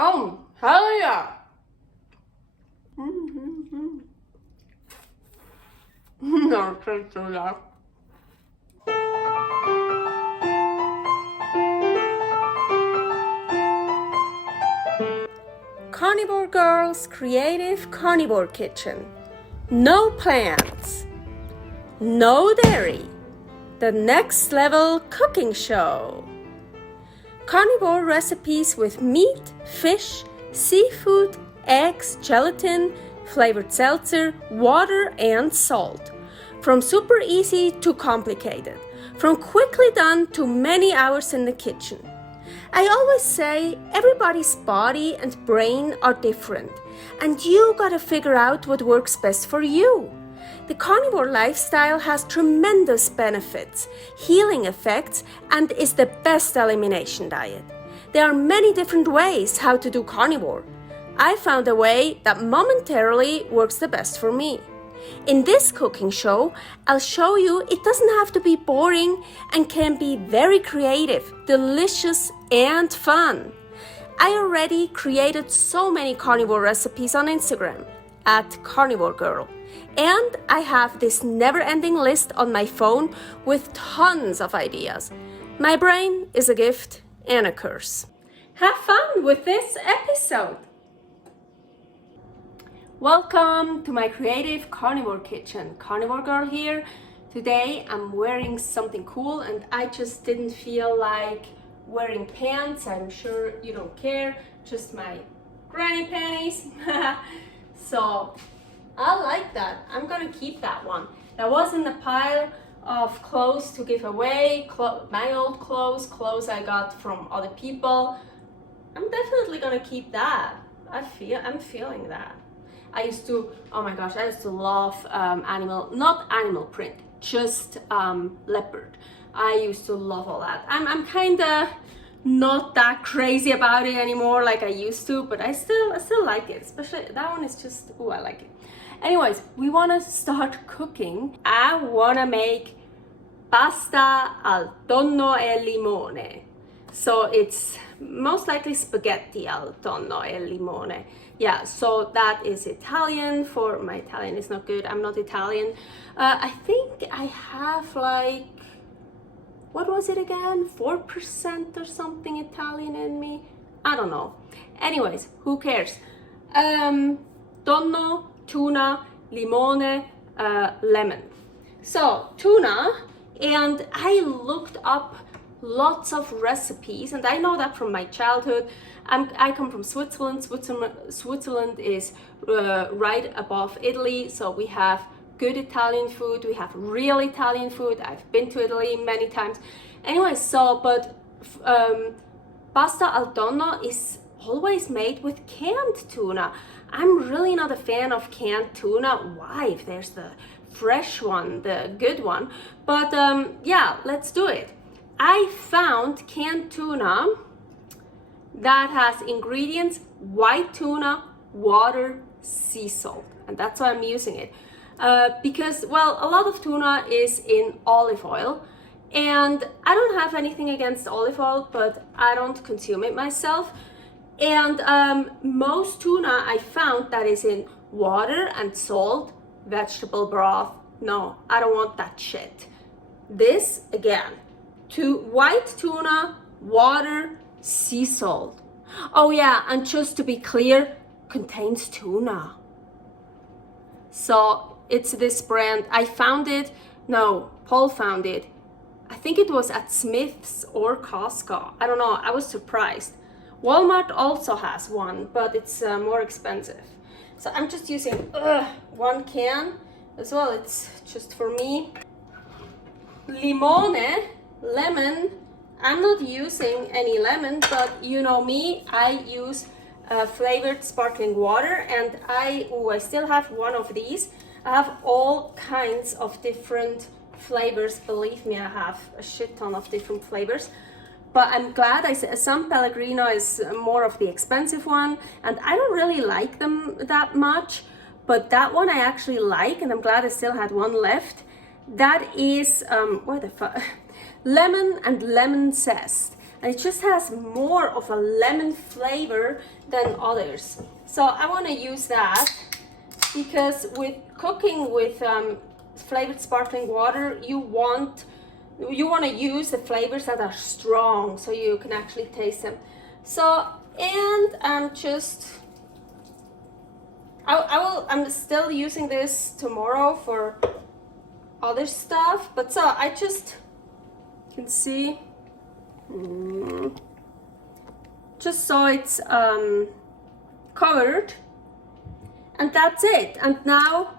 Oh, hell yeah. No, can't do that. Carnivore Girl's Creative Carnivore Kitchen. No plants. No dairy. The next level cooking show. Carnivore recipes with meat, fish, seafood, eggs, gelatin, flavored seltzer, water, and salt. From super easy to complicated. From quickly done to many hours in the kitchen. I always say everybody's body and brain are different, and you gotta figure out what works best for you. The carnivore lifestyle has tremendous benefits, healing effects, and is the best elimination diet. There are many different ways how to do carnivore. I found a way that momentarily works the best for me. In this cooking show, I'll show you it doesn't have to be boring and can be very creative, delicious, and fun. I already created so many carnivore recipes on Instagram at karnivorgirl. And I have this never-ending list on my phone with tons of ideas. My brain is a gift and a curse. Have fun with this episode! Welcome to my creative carnivore kitchen. Carnivore Girl here. Today I'm wearing something cool and I just didn't feel like wearing pants. I'm sure you don't care. Just my granny panties. So I like that. I'm gonna keep that one. That was in a pile of clothes to give away. My old clothes I got from other people. I'm definitely gonna keep that. I'm feeling that. I used to love not animal print, just leopard. I used to love all that. I'm kinda not that crazy about it anymore like I used to, but I still like it. Especially that one is just, ooh, I like it. Anyways, we wanna start cooking. I wanna make pasta al tonno e limone. So it's most likely spaghetti al tonno e limone. Yeah, so that is Italian. For my Italian is not good. I'm not Italian. I think I have like, what was it again? 4% or something Italian in me. I don't know. Anyways, who cares? Tonno, tuna, limone, lemon. So tuna, and I looked up lots of recipes, and I know that from my childhood. I come from Switzerland. Switzerland is right above Italy, so we have good Italian food. We have real Italian food. I've been to Italy many times. Anyway, pasta al tonno is always made with canned tuna. I'm really not a fan of canned tuna. Why? If there's the fresh one, the good one. But yeah, let's do it. I found canned tuna that has ingredients: white tuna, water, sea salt, and that's why I'm using it. Because, well, a lot of tuna is in olive oil, and I don't have anything against olive oil, but I don't consume it myself. And most tuna I found that is in water and salt, vegetable broth. No, I don't want that shit. This, again, white tuna, water, sea salt. Oh yeah, and just to be clear, contains tuna. So it's this brand. I found it, no, Paul found it. I think it was at Smith's or Costco. I don't know, I was surprised. Walmart also has one, but it's more expensive. So I'm just using one can as well. It's just for me. Limone, lemon. I'm not using any lemon, but you know me, I use flavored sparkling water, and I still have one of these. I have all kinds of different flavors. Believe me, I have a shit ton of different flavors. But I'm glad San Pellegrino is more of the expensive one, and I don't really like them that much, but that one I actually like, and I'm glad I still had one left. That is, where the fuck? Lemon and lemon zest. and it just has more of a lemon flavor than others. So I want to use that because with cooking with flavored sparkling water, you want to use the flavors that are strong so you can actually taste them. So, and I'm still using this tomorrow for other stuff, but so I just can see just so it's covered, and that's it. And now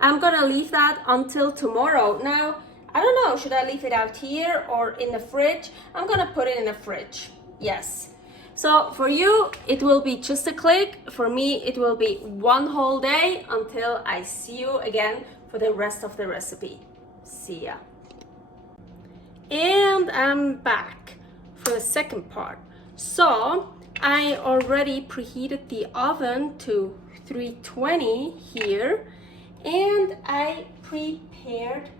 I'm gonna leave that until tomorrow. Now I don't know, should I leave it out here or in the fridge? I'm gonna put it in the fridge, yes. So for you it will be just a click, for me it will be one whole day until I see you again for the rest of the recipe. See ya. And I'm back for the second part. So I already preheated the oven to 320 here, and I prepared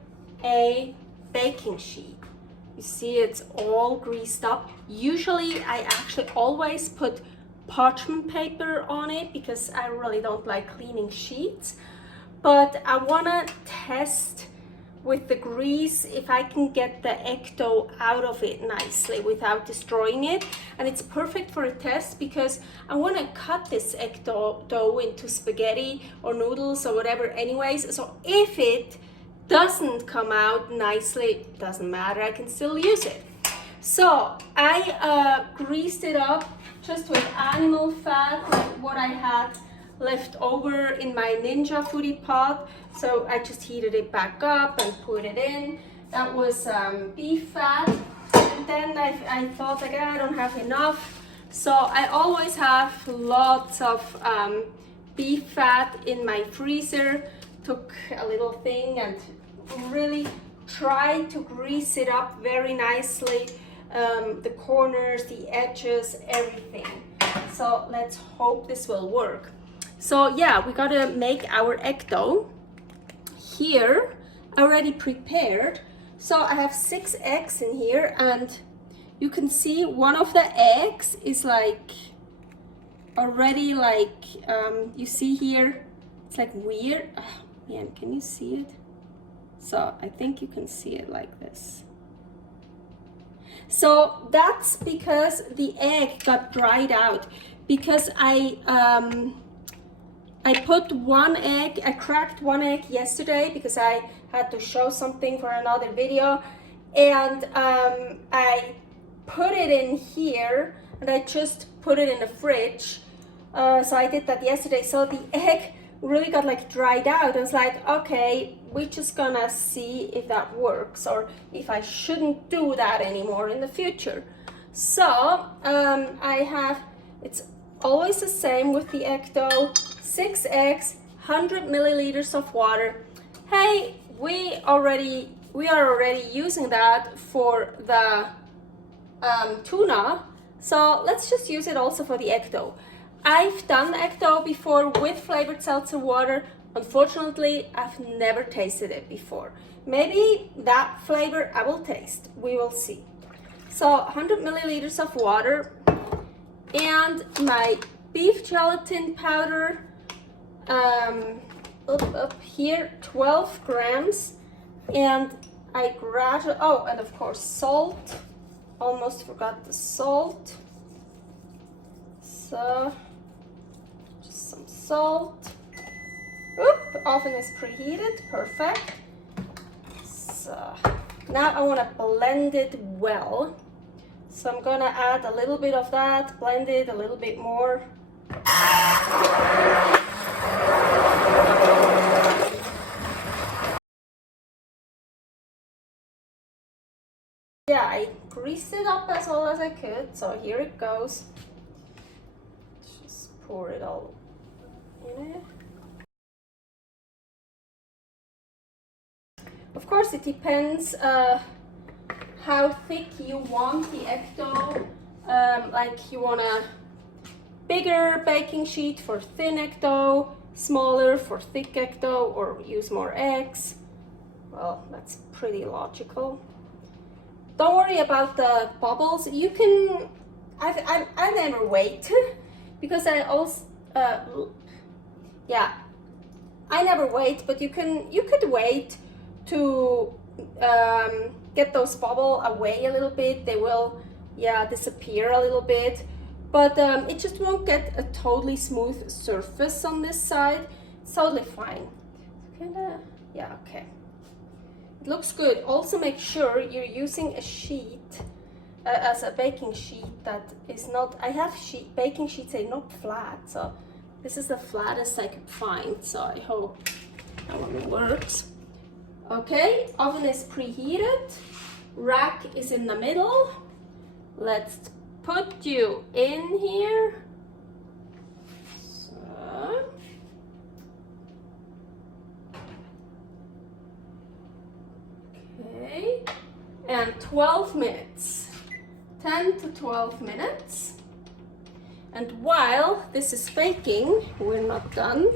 a baking sheet. You see it's all greased up. Usually I actually always put parchment paper on it because I really don't like cleaning sheets, but I want to test with the grease if I can get the egg dough out of it nicely without destroying it. And it's perfect for a test because I want to cut this egg dough into spaghetti or noodles or whatever anyways. So if it doesn't come out nicely, doesn't matter, I can still use it. So I greased it up just with animal fat, like what I had left over in my Ninja foodie pot. So I just heated it back up and put it in. That was beef fat. And then I thought, like, I don't have enough. So I always have lots of beef fat in my freezer. Took a little thing and really tried to grease it up very nicely. The corners, the edges, everything. So let's hope this will work. So yeah, we gotta make our egg dough. Here, already prepared. So I have 6 eggs in here, and you can see one of the eggs is like already like, you see here, it's like weird. Oh, man, can you see it? So I think you can see it like this. So that's because the egg got dried out, because I put one egg, I cracked one egg yesterday because I had to show something for another video, and I put it in here and I just put it in the fridge. So I did that yesterday. So the egg really got like dried out. I was like, okay, we're just gonna see if that works or if I shouldn't do that anymore in the future. So I have, it's always the same with the egg dough. 6 eggs, 100 milliliters of water. Hey, we are already using that for the tuna, so let's just use it also for the egg dough. I've done egg dough before with flavored seltzer water. Unfortunately, I've never tasted it before. Maybe that flavor I will taste. We will see. So 100 milliliters of water and my beef gelatin powder. Up here, 12 grams, and I gradually, oh, and of course salt. Almost forgot the salt. So just some salt. Oop, oven is preheated, perfect. So now I want to blend it well. So I'm gonna add a little bit of that, blend it a little bit more. Yeah, I greased it up as well as I could, so here it goes. Just pour it all in it. Of course, it depends how thick you want the egg dough. Like you want a bigger baking sheet for thin egg dough, smaller for thick egg dough, or use more eggs. Well, that's pretty logical. don't worry about the bubbles. You can, I never wait because I also, yeah, I never wait, but you could wait to get those bubbles away a little bit. They will, yeah, disappear a little bit, but it just won't get a totally smooth surface on this side. It's totally fine. Kinda, yeah, okay. It looks good. Also make sure you're using a sheet as a baking sheet that is not, I have baking sheets that are not flat, so this is the flattest I could find, so I hope that one works. Okay, oven is preheated, rack is in the middle. Let's put you in here. So. Okay, and 12 minutes, 10 to 12 minutes. And while this is baking, we're not done.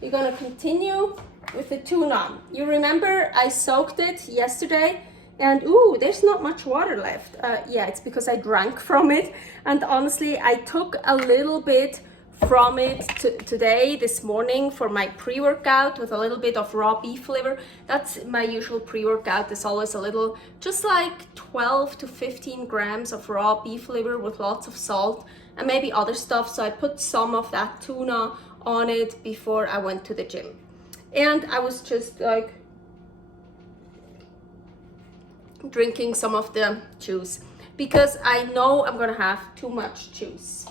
We're gonna continue with the tuna. You remember I soaked it yesterday and ooh, there's not much water left. Yeah, it's because I drank from it. And honestly, I took a little bit from it today, this morning, for my pre-workout with a little bit of raw beef liver. That's my usual pre-workout. There's always a little, just like 12 to 15 grams of raw beef liver with lots of salt and maybe other stuff. So I put some of that tuna on it before I went to the gym. And I was just like drinking some of the juice because I know I'm gonna have too much juice.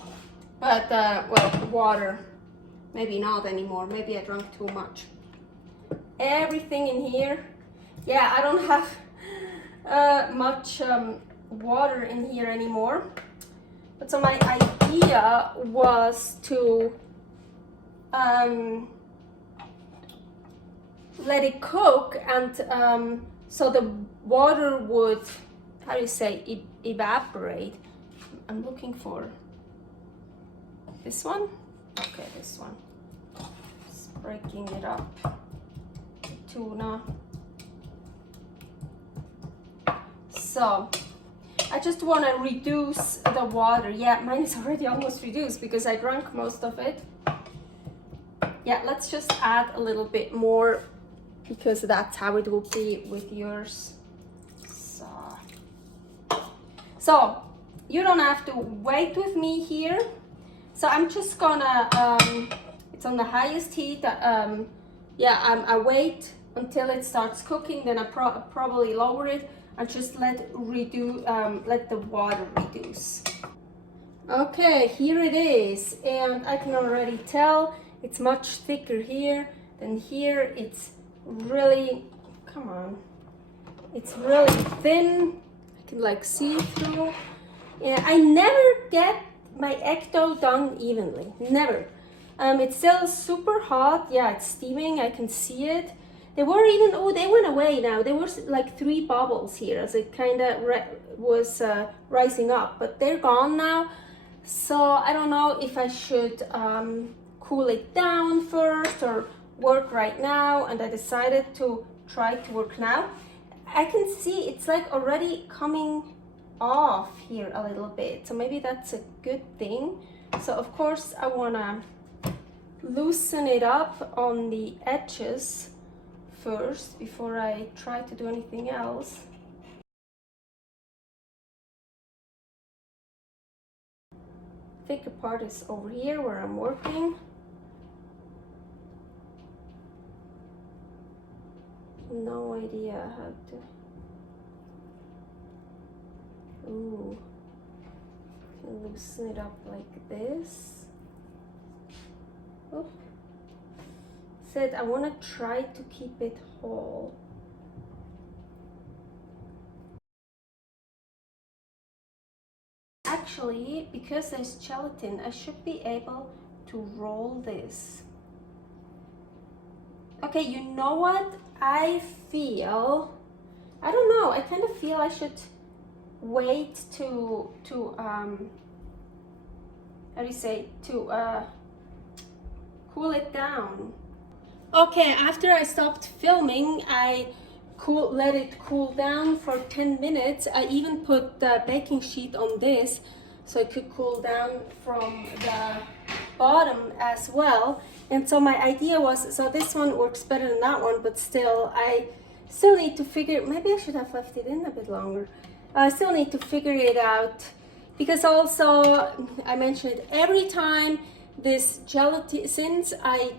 But, well, water, maybe not anymore. Maybe I drank too much. Everything in here, yeah, I don't have much water in here anymore. But so my idea was to let it cook and so the water would, how do you say, evaporate. I'm looking for this one. Okay, this one. Just breaking it up. Tuna. So I just want to reduce the water. Yeah, mine is already almost reduced because I drank most of it. Yeah, let's just add a little bit more because that's how it will be with yours. So you don't have to wait with me here. So I'm just gonna, it's on the highest heat. Yeah, I wait until it starts cooking, then I probably lower it and just let the water reduce. Okay, here it is, and I can already tell it's much thicker here than here. It's really, come on, it's really thin. I can like see through. Yeah, I never get my egg dough done evenly, never. It's still super hot. Yeah, it's steaming, I can see it. They were even, oh, they went away now. There was like 3 bubbles here as it kind of was rising up, but they're gone now. So I don't know if I should cool it down first or work right now, and I decided to try to work now. I can see it's like already coming off here a little bit, so maybe that's a good thing. So of course I want to loosen it up on the edges first before I try to do anything else. Thicker part is over here where I'm working. No idea how to. Ooh, can loosen it up like this. Oh, said I want to try to keep it whole. Actually, because there's gelatin, I should be able to roll this. Okay, you know what? I don't know, I kind of feel I should wait to how do you say, to cool it down. Okay, after I stopped filming, I let it cool down for 10 minutes. I even put the baking sheet on this so it could cool down from the bottom as well. And so my idea was, so this one works better than that one, but still, I still need to figure, maybe I should have left it in a bit longer. I still need to figure it out, because also, I mentioned it every time, this gelatin, since I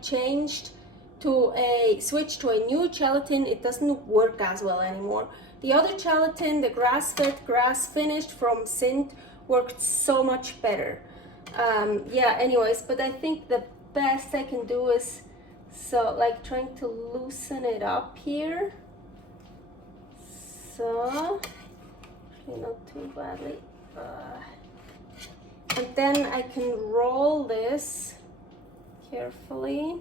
switched to a new gelatin, it doesn't work as well anymore. The other gelatin, the grass-fed, grass-finished from Sint, worked so much better. Yeah, anyways, but I think the best I can do is, so like trying to loosen it up here. So, not too badly. And then I can roll this carefully.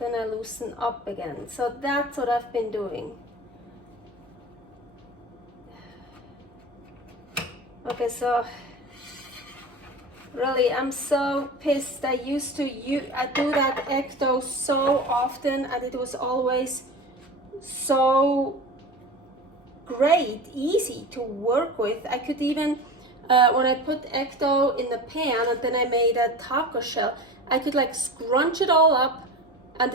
Then I loosen up again. So that's what I've been doing. Okay, so really, I'm so pissed. I used to I do that egg dough so often, and it was always so great, easy to work with. I could even, when I put egg dough in the pan and then I made a taco shell, I could like scrunch it all up, and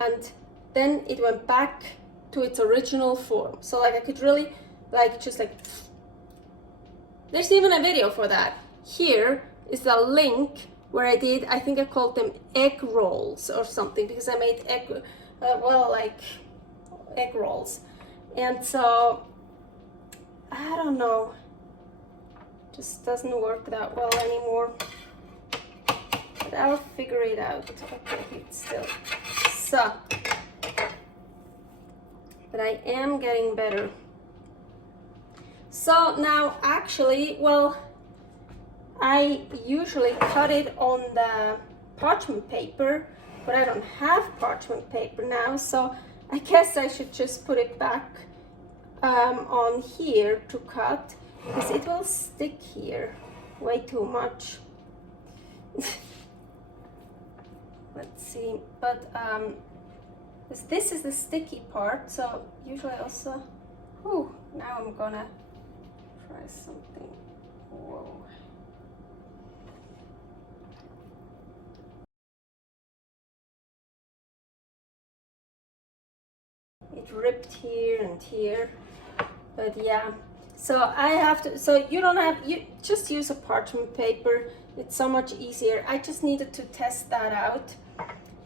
and then it went back to its original form. So like I could really like just like. There's even a video for that. Here is the link where I did, I think I called them egg rolls or something, because I made egg, like egg rolls. And so, I don't know, just doesn't work that well anymore. But I'll figure it out. Okay, it's still so. But I am getting better. So now actually, well, I usually cut it on the parchment paper, but I don't have parchment paper now, so I guess I should just put it back on here to cut, because it will stick here way too much. Let's see, but this is the sticky part, so usually also, now I'm gonna try something. Whoa. It ripped here and here, but yeah. So I have to, so you don't have, you just use a parchment paper. It's so much easier. I just needed to test that out.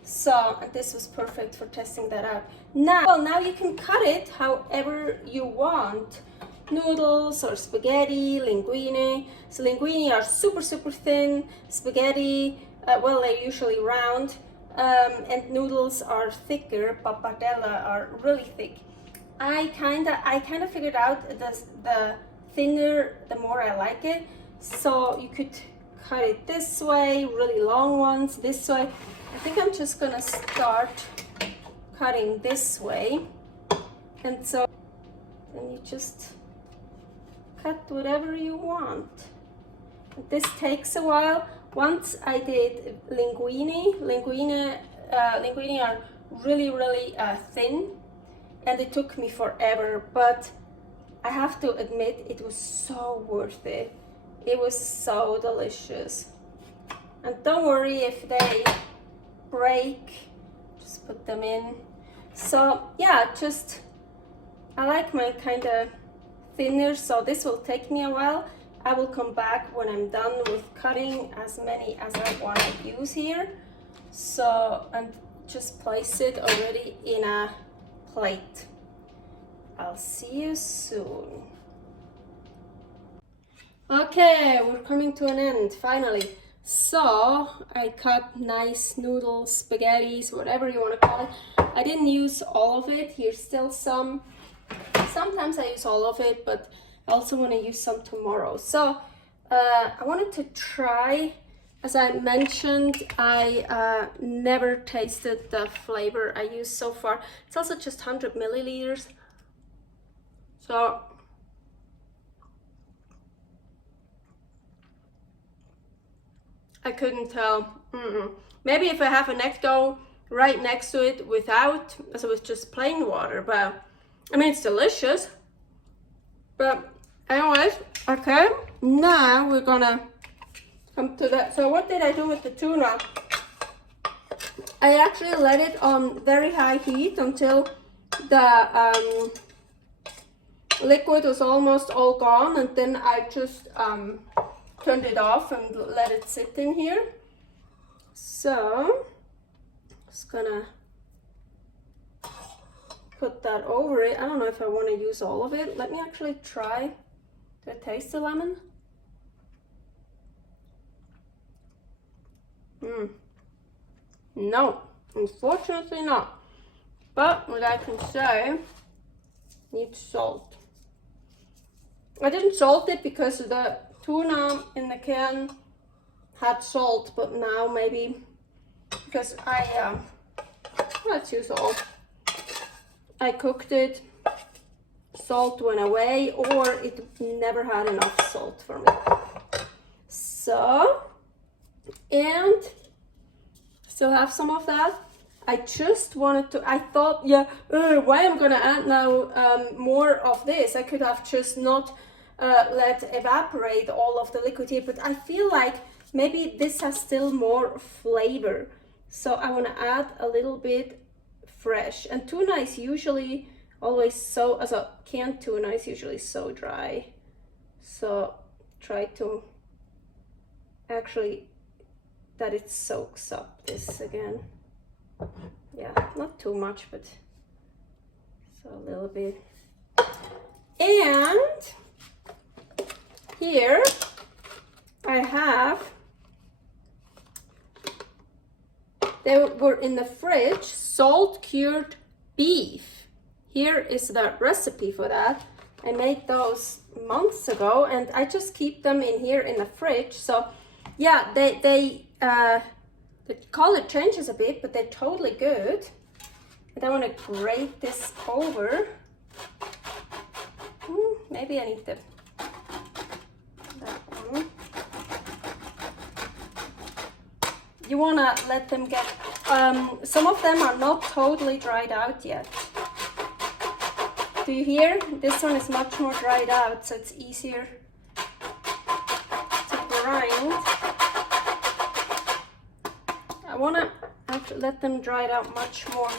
So this was perfect for testing that out. Now you can cut it however you want. Noodles or spaghetti, linguine. So linguine are super thin. Spaghetti, well, they're usually round. And noodles are thicker. Pappardelle are really thick. I kind of figured out the thinner, the more I like it. So you could cut it this way, really long ones this way. I think I'm just gonna start cutting this way. And so then you just cut whatever you want. This takes a while. Once I did linguine. Linguine are really thin, and it took me forever, but I have to admit it was so worth it. It was so delicious. And don't worry if they break, just put them in. So yeah, I like my kind of thinner, so this will take me a while. I will come back when I'm done with cutting as many as I want to use here. So, and just place it already in a plate. I'll see you soon. Okay, we're coming to an end, finally. So, I cut nice noodles, spaghettis, whatever you want to call it. I didn't use all of it. Here's still some. Sometimes I use all of it, but I also want to use some tomorrow. So I wanted to try, as I mentioned, I never tasted the flavor I used so far. It's also just 100 milliliters. So I couldn't tell. Maybe if I have an egg dough right next to it without, so with just plain water. But I mean, it's delicious. But anyways, okay, now we're gonna come to that. So what did I do with the tuna? I actually let it on very high heat until the liquid was almost all gone, and then I just turned it off and let it sit in here. So just gonna put that over it. I don't know if I want to use all of it. Let me actually try. Do I taste the lemon? No, unfortunately not. But what I can say, needs salt. I didn't salt it because the tuna in the can had salt, but now maybe because let's use salt. I cooked it, salt went away, or it never had enough salt for me. So, and still have some of that. I just wanted to, I thought, yeah, why I'm gonna add now more of this? I could have just not let evaporate all of the liquid here, but I feel like maybe this has still more flavor. So I wanna add a little bit fresh. And tuna is usually always so, as a canned tuna is usually so dry. So try to actually that it soaks up this again. Yeah, not too much, but so a little bit. And here I have, they were in the fridge, salt cured beef. Here is the recipe for that. I made those months ago, and I just keep them in here in the fridge. So yeah, the color changes a bit, but they're totally good. And I want to grate this over. Maybe I need that one. You want to let them get, some of them are not totally dried out yet. Do you hear? This one is much more dried out, so it's easier to grind. I want to actually let them dry it out much more.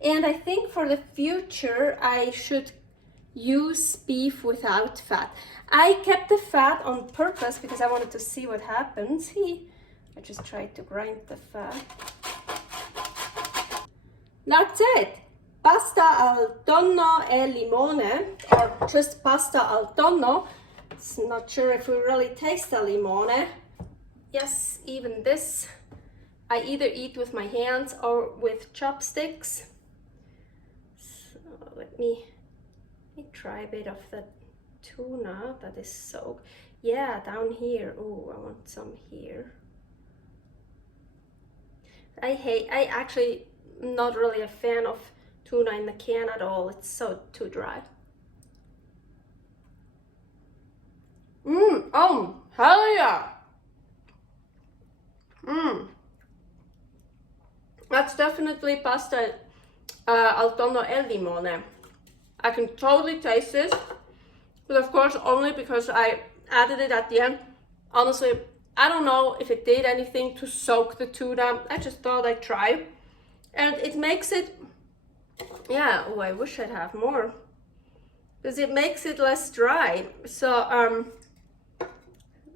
And I think for the future, I should use beef without fat. I kept the fat on purpose because I wanted to see what happens. I just tried to grind the fat. That's it. Pasta al tonno e limone, or just pasta al tonno. It's not sure if we really taste the limone. Yes, even this I either eat with my hands or with chopsticks. So let me try a bit of the tuna that is soaked. Yeah, down here. Oh, I want some here. I actually not really a fan of tuna in the can at all. It's so too dry. Oh, hell yeah. That's definitely pasta al tonno e limone. I can totally taste this, but of course only because I added it at the end. Honestly, I don't know if it did anything to soak the tuna. I just thought I'd try. And it makes it, yeah, oh, I wish I'd have more. Because it makes it less dry. So,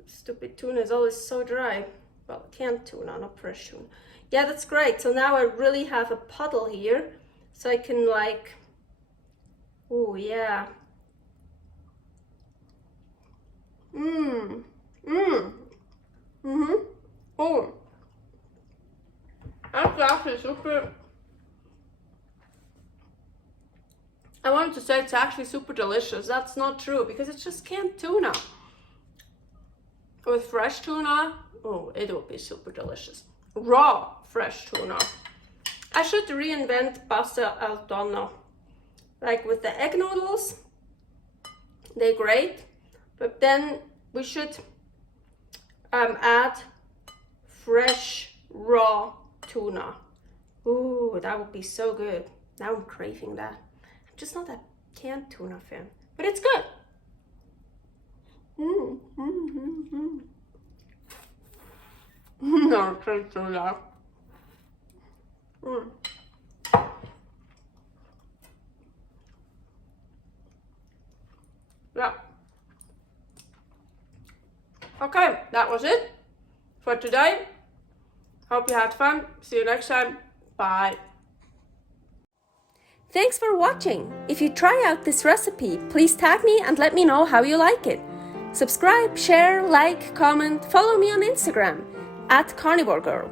stupid tuna is always so dry. Well, canned tuna, not fresh tuna. Yeah, that's great. So now I really have a puddle here. So I can like, oh yeah. Oh, that's actually super. I wanted to say it's actually super delicious. That's not true because it's just canned tuna. With fresh tuna, oh, it will be super delicious. Raw fresh tuna. I should reinvent pasta al tonno. Like with the egg noodles, they're great, but then we should add fresh raw tuna Ooh, that would be so good. Now I'm craving that. I'm just not a canned tuna fan, but it's good. No, can't do that. Yeah. Okay, that was it for today. Hope you had fun. See you next time. Bye. Thanks for watching. If you try out this recipe, please tag me and let me know how you like it. Subscribe, share, like, comment, follow me on Instagram @karnivorgirl.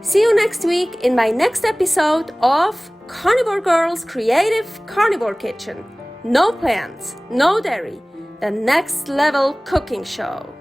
See you next week in my next episode of Carnivore Girl's Creative Carnivore Kitchen. No plants, no dairy, the next level cooking show.